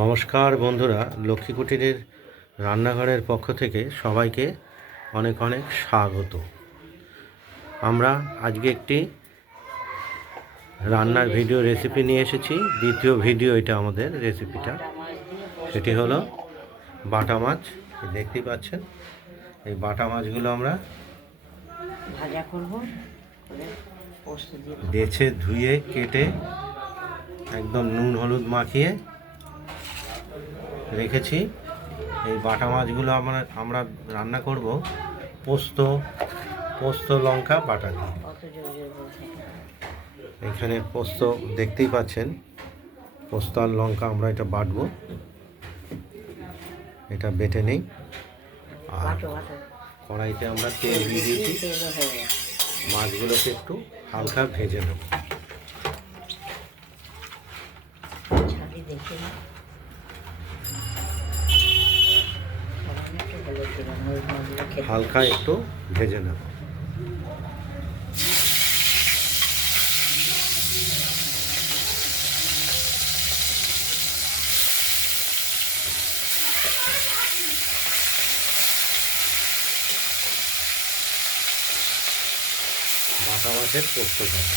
নমস্কার বন্ধুরা লক্ষ্মী কুটিরের রান্নাঘরের পক্ষ থেকে সবাইকে অনেক অনেক স্বাগত। আমরা আজকে একটি রান্নার ভিডিও রেসিপি নিয়ে এসেছি। দ্বিতীয় ভিডিও এটা আমাদের রেসিপিটা সেটি হলো বাটা মাছ। দেখতেই পাচ্ছেন এই বাটা মাছগুলো আমরা ভাজা করব। বেছে ধুয়ে কেটে একদম নুন হলুদ মাখিয়ে রেখেছি। এই বাটা মাছগুলো আমরা আমরা রান্না করব পোস্ত পোস্ত লঙ্কা বাটা দিয়ে। এখানে পোস্ত দেখতেই পাচ্ছেন পোস্ত আর লঙ্কা আমরা এটা বাটবো। এটা বেটে নেই। আর কড়াইতে আমরা তেল দিয়ে দিয়েছি। মাছগুলোকে একটু হালকা ভেজে নেব ছাড়ি দেখি না সামান্য একটু হলুদ দিলাম হলুদ না দিলে হালকা একটু ভেজে নেব। বাটা মাছের পোস্ত ভাজা।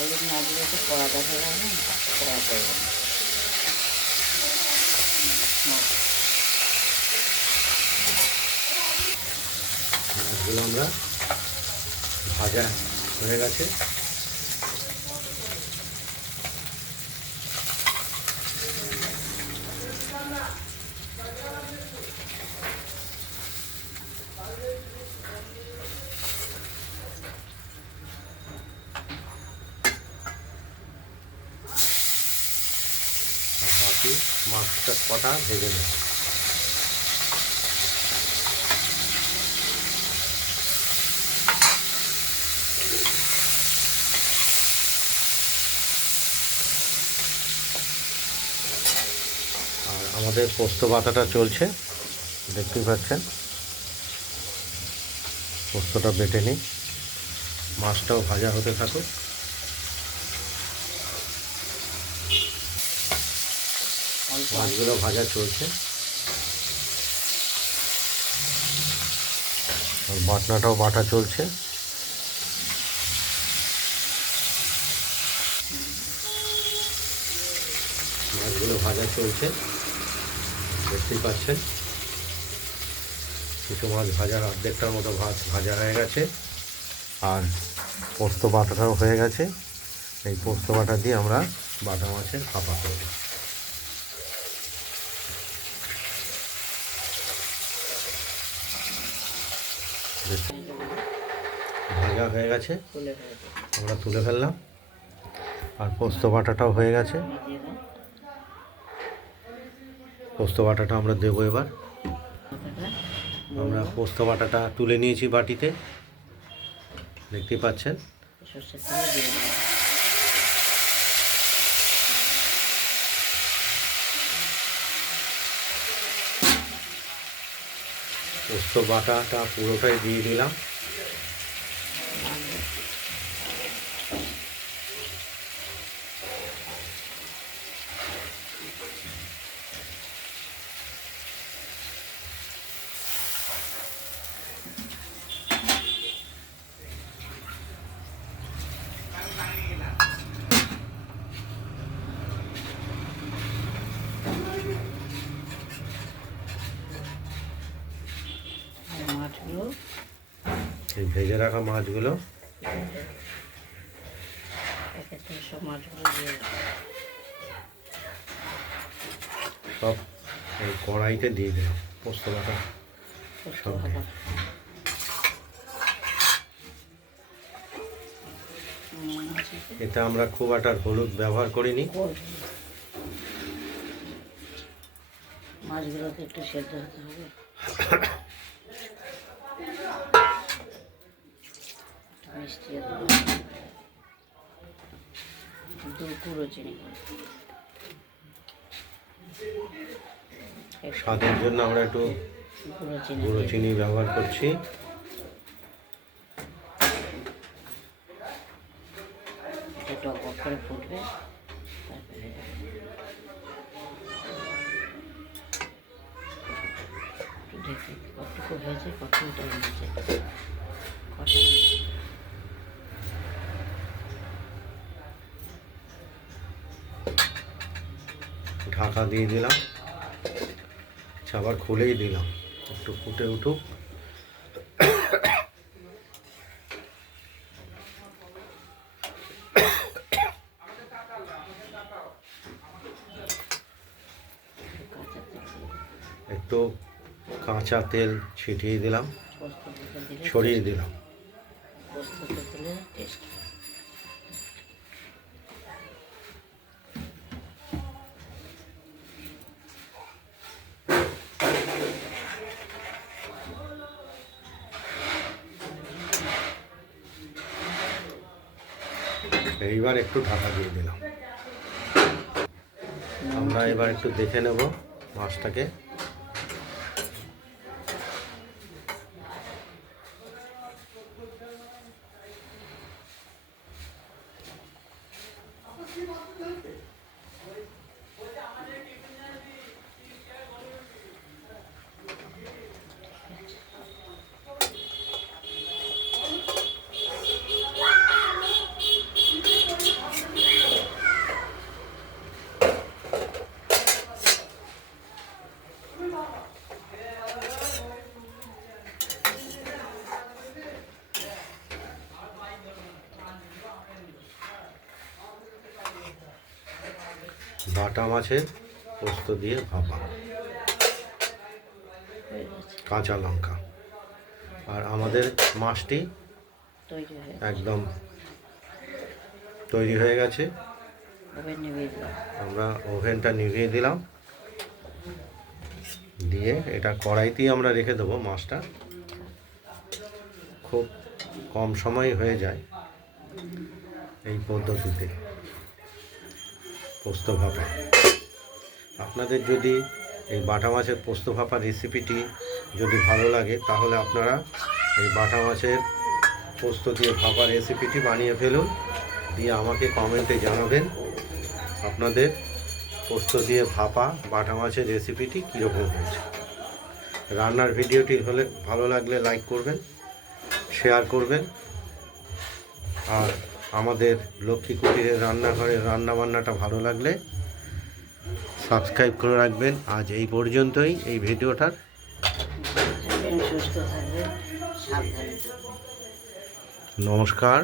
হলুদ না দিলে তো কড়া দেখা যায় না, কড়া করব না আমরা ভাজা হয়ে গেছে আর বাকি মাছটা কটা ভেজে নেব। আর আমাদের পোস্ত বাতাটা চলছে, দেখতেই পাচ্ছেন। পোস্তটা বেটে নিই। মাছটাও ভাজা হতে থাকুক। মাছগুলো ভাজা চলছে। আর বাটনাটাও বাটা চলছে। মাছগুলো ভাজা চলছে। দেখতেই পাচ্ছেন। কিছু মাছ ভাজার অর্ধেকটার মতো ভাত ভাজা হয়ে গেছে। আর পোস্ত বাটাটাও হয়ে গেছে। এই পোস্ত বাটা দিয়ে আমরা বাটা মাছের খাপা করব। ভাজা হয়ে গেছে। আমরা তুলে ফেললাম। আর পোস্ত বাটাটাও হয়ে গেছে। পোস্ত বাটাটা আমরা দেবো এবার। আমরা পোস্ত বাটাটা তুলে নিয়েছি বাটিতে। দেখতেই পাচ্ছেন সর্ষের তেলে দিয়ে দেবো পোস্ত বাটাটা পুরোটাই দিয়ে দিলাম। ভেজে রাখা মাছগুলো। সব এই কড়াইতে দিয়ে দেবে, পোস্ত বাটা। সব এতে আমরা খুব একটা হলুদ ব্যবহার করিনি। মাছগুলোকে একটু সেদ্ধ হতে হবে। মিষ্টি গুঁড়ো চিনি। স্বাদের জন্য আমরা একটু গুঁড়ো চিনি ব্যবহার করছি। টক করে ফুটবে তারপরে দেখি কতটুকু হয়েছে? টাইম আছে কটা ঢাকা দিয়ে দিলাম। আবার খুলেই দিলাম। একটু ফুটে উঠুক। একটু কাঁচা তেল। ছিটিয়ে দিলাম। ছড়িয়ে দিলাম। এইবার একটু ঢাকা দিয়ে দিলাম। আমরা এবার একটু দেখে নেব মাছটাকে। বাটা মাছের পোস্ত দিয়ে ভাপা। কাঁচা লঙ্কা। আর আমাদের মাছটি একদম তৈরি হয়ে গেছে। আমরা ওভেনটা নিভিয়ে দিলাম। দিয়ে এটা কড়াইতেই আমরা রেখে দেবো মাছটা। খুব কম সময় হয়ে যায় এই পদ্ধতিতে। পোস্ত ভাপা। আপনাদের যদি এই বাটা মাছের পোস্ত ভাপা রেসিপিটি যদি ভালো লাগে, তাহলে আপনারা এই বাটা মাছের পোস্ত দিয়ে ভাপা রেসিপিটি বানিয়ে ফেলুন, দিয়ে আমাকে কমেন্টে জানাবেন আপনাদের পোস্ত দিয়ে ভাপা, বাটা মাছের রেসিপিটি কীরকম হয়েছে। রান্নার ভিডিওটি হলে ভালো লাগলে লাইক করবেন শেয়ার করবেন, আর আমাদের লক্ষ্মী কুটিরের রান্নাঘরের রান্নাবান্নাটা ভালো লাগলে সাবস্ক্রাইব করে রাখবেন। আজ এই পর্যন্তই, এই ভিডিওটার। নমস্কার।